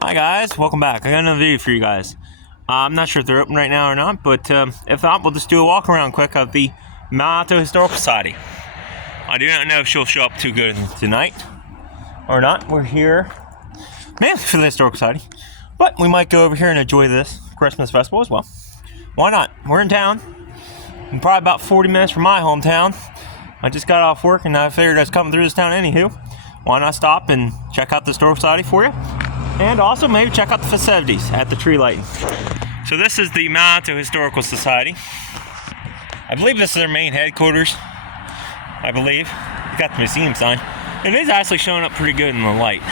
Hi guys, welcome back. I got another video for you guys. I'm not sure if they're open right now or not, but if not, we'll just do a walk around quick of the Alto Historical Society. I do not know if she'll show up too good tonight or not. We're here mainly for the Historical Society, but we might go over here and enjoy this Christmas festival as well. Why not? We're in town. I'm probably about 40 minutes from my hometown. I just got off work and I figured I was coming through this town anywho. Why not stop and check out the Historical Society for you? And also maybe check out the festivities at the tree lighting. So this is the Alto Historical Society. I believe this is their main headquarters. I believe. You got the museum sign. It is actually showing up pretty good in the light.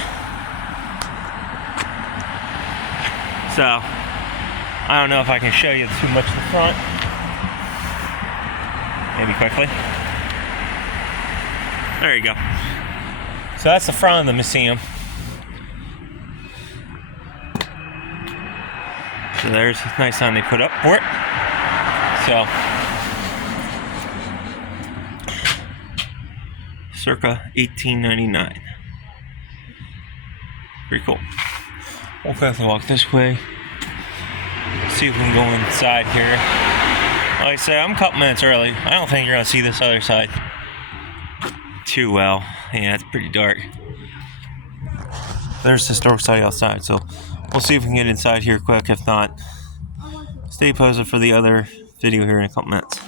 So, I don't know if I can show you too much in the front. Maybe quickly. There you go. So that's the front of the museum. So there's a nice sign they put up for it. So, circa 1899. Pretty cool. We'll quickly walk this way. See if we can go inside here. Like I said, I'm a couple minutes early. I don't think you're going to see this other side too well. Yeah, it's pretty dark. There's the Historical Society outside, so we'll see if we can get inside here quick. If not, stay posted for the other video here in a couple minutes.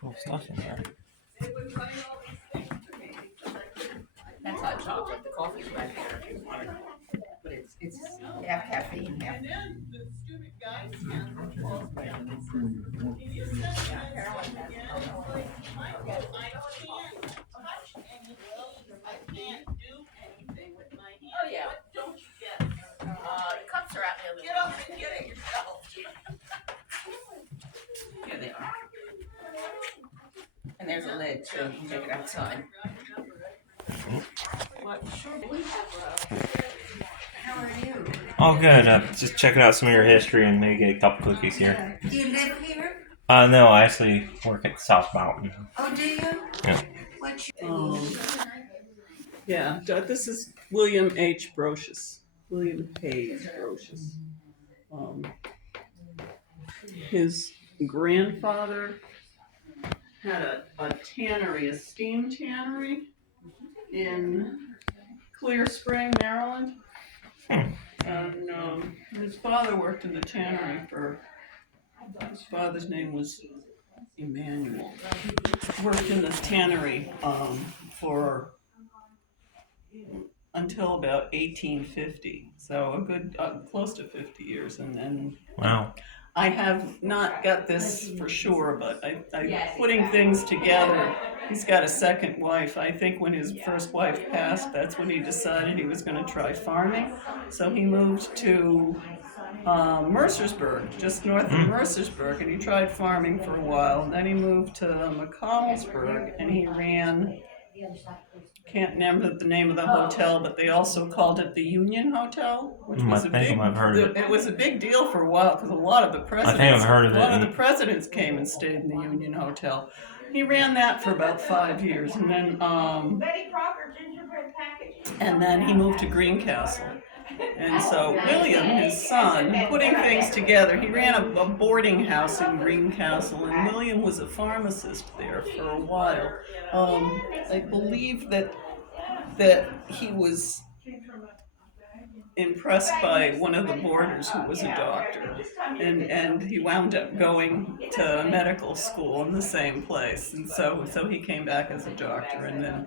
Cool stuff in there. That's hot chocolate. The coffee's right there if you want it. But it's half caffeine, half. Oh yeah. The cups are out there. Get up and get it yourself. Here they are. And there's a lid too. You can take it outside. How are you? Oh, good. Just checking out some of your history and maybe get a couple cookies here. Do you live here? No, I actually work at South Mountain. Oh, do you? Yeah. What's Yeah, this is William H. Brocious. William Hayes Brocious. His grandfather had a tannery, a steam tannery in Clear Spring, Maryland. And his father worked in the tannery his father's name was Emmanuel. Worked in this tannery for until about 1850, so a good close to 50 years, and then Wow. I have not got this for sure, but I'm putting things together. He's got a second wife. I think when his first wife passed, that's when he decided he was going to try farming. So he moved to Mercersburg, just north of Mercersburg, and he tried farming for a while. And then he moved to McConnellsburg, and he ran, can't remember the name of the hotel, but they also called it the Union Hotel, which was I've heard of it. It was a big deal for a while because a lot of the presidents, the presidents came and stayed in the Union Hotel. He ran that for about 5 years, and then he moved to Greencastle. And so William, his son, putting things together, he ran a boarding house in Greencastle, and William was a pharmacist there for a while. I believe that he was impressed by one of the boarders who was a doctor, and he wound up going to medical school in the same place, and so he came back as a doctor, and then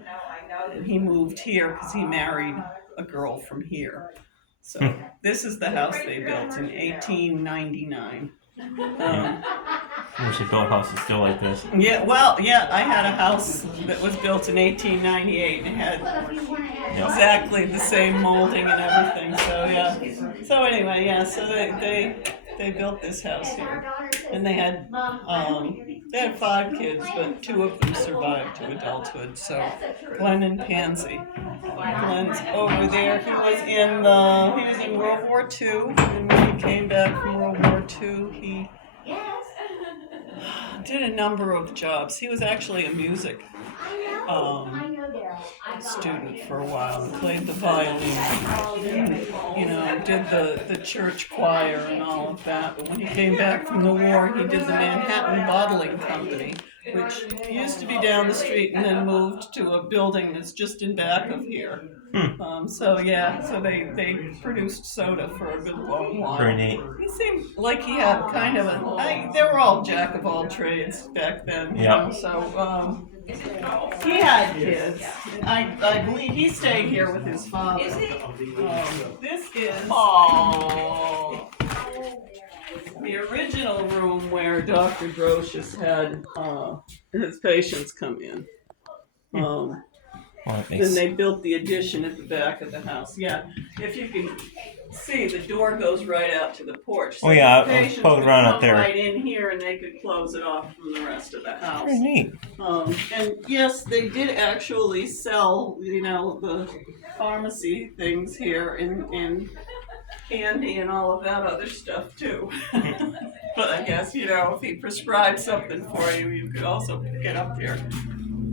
he moved here because he married a girl from here. So this is the house they built in 1899. I wish the old house is still like this. Yeah, well, yeah, I had a house that was built in 1898 and it had exactly the same molding and everything. So yeah. So anyway, yeah. So they built this house here, and they had They had 5 kids, but 2 of them survived to adulthood. So Glenn and Pansy. Glenn's over there. He was in World War II, and when he came back from World War II, he did a number of jobs. He was actually a music student for a while and played the violin and, did the church choir and all of that. But when he came back from the war, he did the Manhattan Bottling Company, which used to be down the street and then moved to a building that's just in back of here. So they produced soda for a good long while. Very neat. He seemed like he had kind of they were all jack of all trades back then. So he had kids. I believe he stayed here with his father. This is the original room where Dr. Drocious had his patients come in. Then they built the addition at the back of the house. Yeah, if you can see, the door goes right out to the porch. So I patients was poking around come up there. right in here, and they could close it off from the rest of the house. Very neat. And yes, they did actually sell, the pharmacy things here in candy and all of that other stuff too. But I guess, if he prescribed something for you, you could also pick it up here.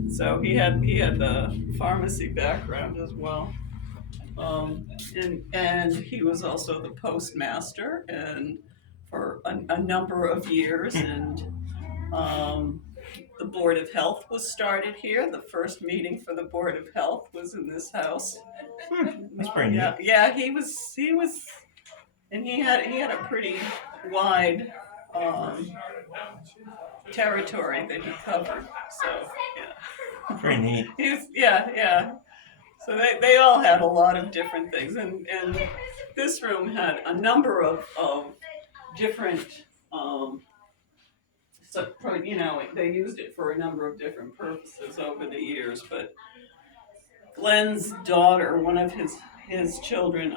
So he had the pharmacy background as well. And he was also the postmaster and for a number of years, and the Board of Health was started here. The first meeting for the Board of Health was in this house. That's pretty neat. Yeah, he was, and he had a pretty wide territory that he covered. So yeah, very neat. Yeah. So they all had a lot of different things, and this room had a number of different. They used it for a number of different purposes over the years. But Glenn's daughter, one of his children,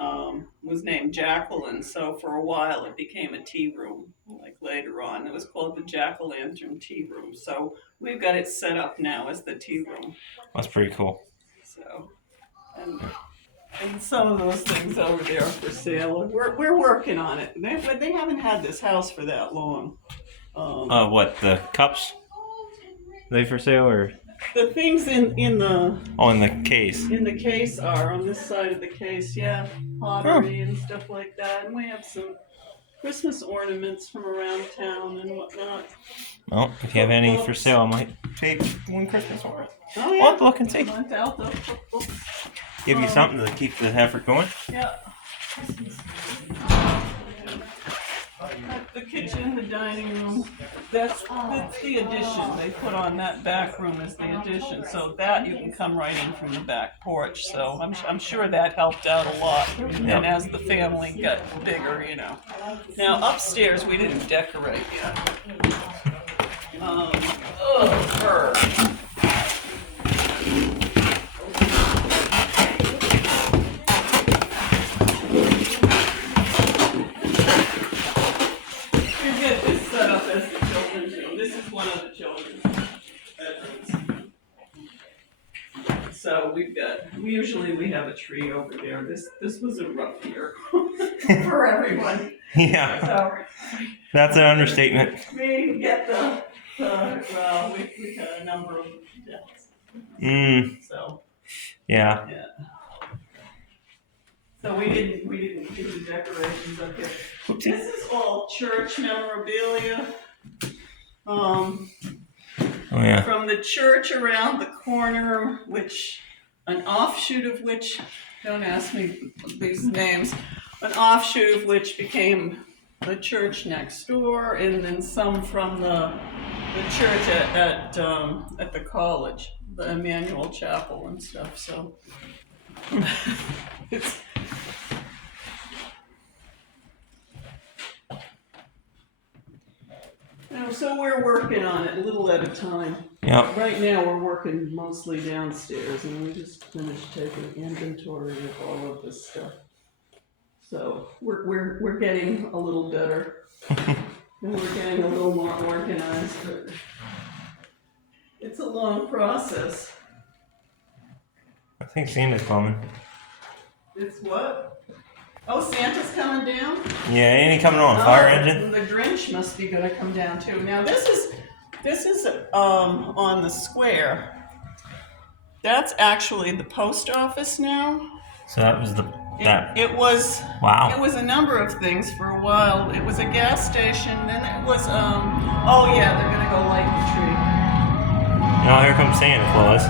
was named Jacqueline. So for a while, it became a tea room. Like later on, it was called the Jack-o'-lantern Tea Room. So we've got it set up now as the tea room. That's pretty cool. So, and some of those things over there are for sale. We're working on it. They haven't had this house for that long. What, the cups? Are they for sale or? The things in the in the case. In the case are on this side of the case, yeah, pottery and stuff like that, and we have some Christmas ornaments from around town and whatnot. Well, if you have any for sale, I might take one Christmas ornament. Oh yeah. I'll have to look and see. Alto. Give you something to keep the effort going. Yeah. The kitchen, the dining room, that's the addition. They put on that back room as the addition, so that you can come right in from the back porch. So I'm sure that helped out a lot. And as the family got bigger, Now upstairs we didn't decorate yet. One of the children's bedrooms. So we usually have a tree over there. This was a rough year for everyone. Yeah. So that's an understatement. We get we had a number of deaths. So yeah. So we didn't do the decorations up here. This is all church memorabilia. From the church around the corner, which an offshoot of which, don't ask me these names, an offshoot of which became the church next door, and then some from the church at the college, the Emmanuel Chapel and stuff. So it's. So we're working on it a little at a time. Yeah. Right now we're working mostly downstairs, and we just finished taking inventory of all of this stuff. So we're getting a little better, and we're getting a little more organized. But long process. I think Santa's coming. It's what? Oh, Santa's coming down? Yeah, ain't he coming on a fire engine? The Grinch must be gonna come down too. Now this is on the square. That's actually the post office now. So that was It was Wow. It was a number of things for a while. It was a gas station, then it was oh yeah, they're gonna go light the tree. Oh, here comes Santa Claus.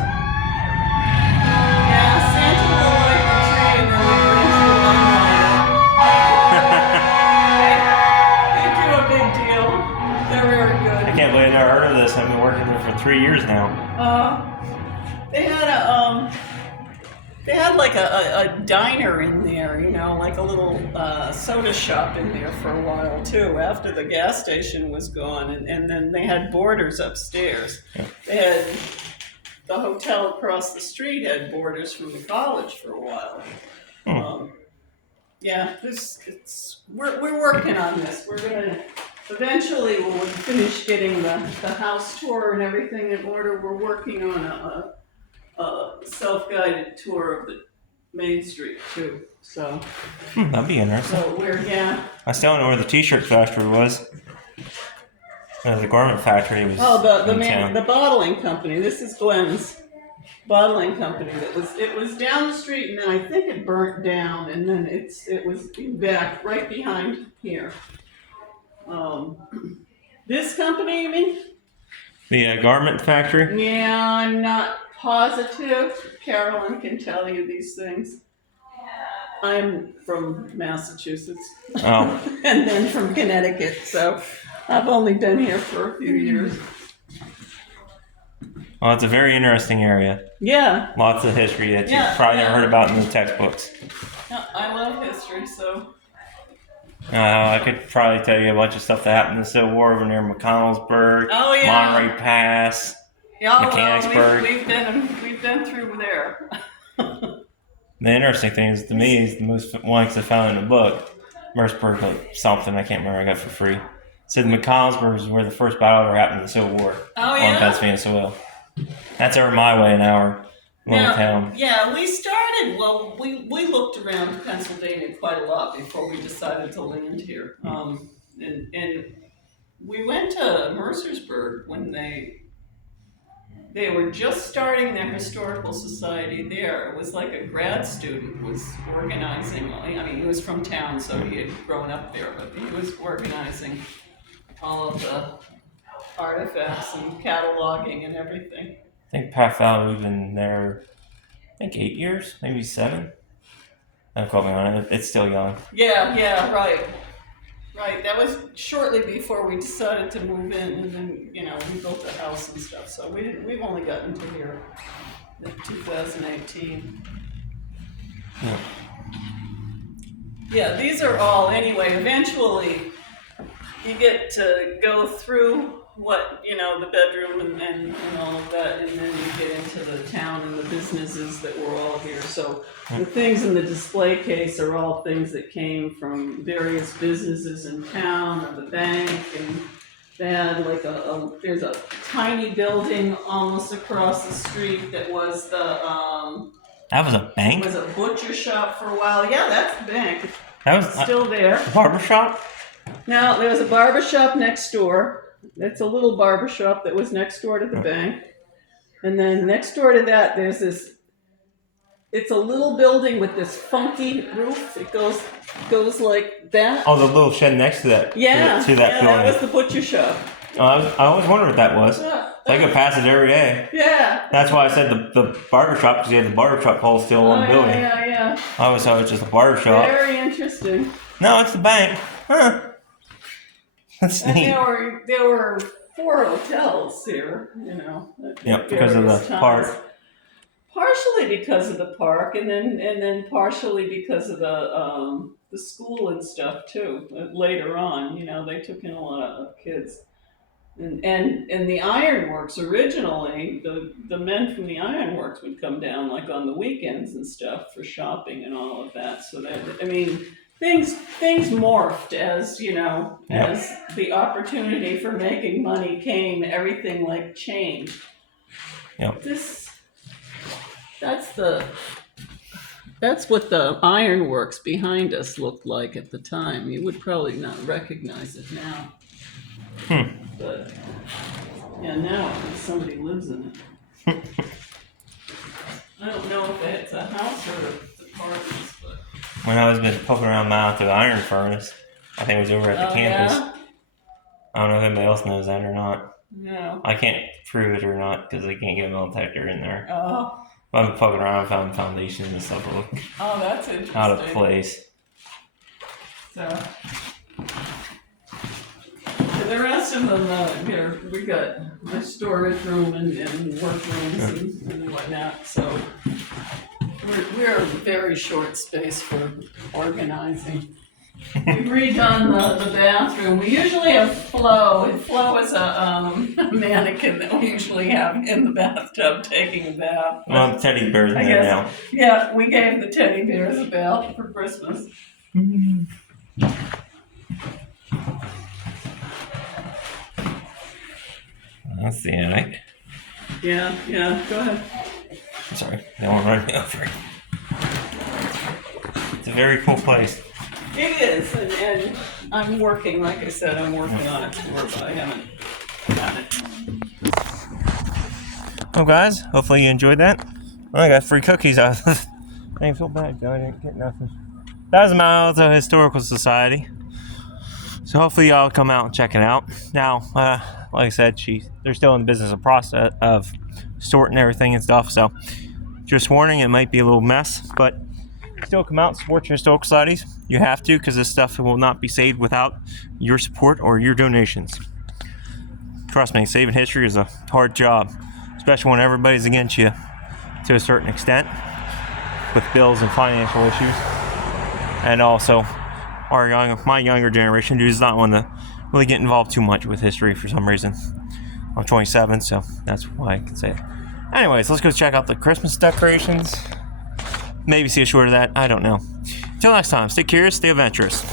Yeah, Santa will light the tree and then the Grinch will unlight it. They do a big deal. They're very good. I can't believe I never heard of this. I've been working there for 3 years now. They had like a diner in there, you know, like a little soda shop in there for a while too, after the gas station was gone, and then they had boarders upstairs. Yeah. They had the hotel across the street had boarders from the college for a while. Yeah, we're working on this. We're gonna eventually when we finish getting the house tour and everything in order, we're working on a self-guided tour of the Main Street too. So That'd be interesting. I still don't know where the t-shirt factory was. The garment factory was the bottling company. This is Glenn's bottling company. It was down the street, and then I think it burnt down, and then it was back right behind here. This company, you mean? The garment factory? Yeah, I'm not positive. Carolyn can tell you these things. I'm from Massachusetts. Oh. And then from Connecticut, so I've only been here for a few years. Well, it's a very interesting area. Yeah. Lots of history that you probably never heard about in the textbooks. I love history, so. I could probably tell you a bunch of stuff that happened in the Civil War over near McConnellsburg, Monterey Pass, Mechanicsburg. Well, we've been through there. The interesting thing is, to me, is the most ones I found in the book. Mercersburg, something I can't remember. I got for free. It said McConnellsburg is where the first battle ever happened in the Civil War on Pennsylvania soil. That's over my way, an hour. Town. Yeah, we started. Well, we looked around Pennsylvania quite a lot before we decided to land here. And we went to Mercersburg when they were just starting their historical society there. It was like a grad student was organizing. I mean, he was from town, so he had grown up there, but he was organizing all of the artifacts and cataloging and everything. I think Pat Fowler was been there, I think 8 years, maybe 7. Don't quote me on it. It's still young. Yeah, right. That was shortly before we decided to move in, and then we built a house and stuff. So we've only gotten to here in 2018. Yeah, these are all anyway. Eventually, you get to go through the bedroom and all of that, and then you get into the town and the businesses that were all here. So the things in the display case are all things that came from various businesses in town or the bank, and they had like there's a tiny building almost across the street that was the that was a bank? It was a butcher shop for a while. Yeah, that's the bank. That was still there. A barber shop? Now there was a barber shop next door. It's a little barber shop that was next door to the bank. And then next door to that, there's it's a little building with this funky roof. It goes like that. Oh, the little shed next to that. Yeah, to that building. That was the butcher shop. I always wondered what that was. I go past it every day. Yeah. That's why I said the barber shop, because you had the barber shop pole still on the building. Yeah. I always thought it was just a barber shop. Very interesting. No, it's the bank. Huh. That's and neat. There were 4 hotels here, Yep, because of the park. Partially because of the park, and then partially because of the school and stuff too. Later on, they took in a lot of kids, and the ironworks originally, the men from the ironworks would come down like on the weekends and stuff for shopping and all of that. So that Things morphed as as the opportunity for making money came. Everything changed. Yep. That's what the ironworks behind us looked like at the time. You would probably not recognize it now. But yeah, now somebody lives in it. I don't know if it's a house or apartments, but When I was been poking around my Alto iron furnace, I think it was over at the campus. Yeah? I don't know if anybody else knows that or not. No. I can't prove it or not because they can't get a metal detector in there. Oh. I've been poking around, found foundations and stuff that look Oh, that's interesting. out of place. So, the rest of them, here, we got the storage room and workrooms and whatnot, so we're a very short space for organizing. We've redone the bathroom. We usually have Flo. Flo is a mannequin that we usually have in the bathtub taking a bath. Well, the teddy bear's in I there guess, now. yeah, we gave the teddy bears a bath for Christmas. That's the attic. Yeah, go ahead. Sorry, they won't run me over. It's a very cool place. It is, and I'm working, like I said, I'm working on it more, but I haven't got it. Well, guys, hopefully you enjoyed that. Well, I got free cookies out of this. I didn't feel bad, though. I didn't get nothing. That was Mount Alto Historical Society. So hopefully y'all come out and check it out. Now, like I said, they're still in the business of process of sorting everything and stuff. So just warning, it might be a little mess, but still come out and support your historical societies. You have to, because this stuff will not be saved without your support or your donations. Trust me, saving history is a hard job, especially when everybody's against you to a certain extent with bills and financial issues. And also, my younger generation does not want to really get involved too much with history for some reason. I'm 27, so that's why I can say it. Anyways, let's go check out the Christmas decorations. Maybe see a short of that. I don't know. Until next time, stay curious, stay adventurous.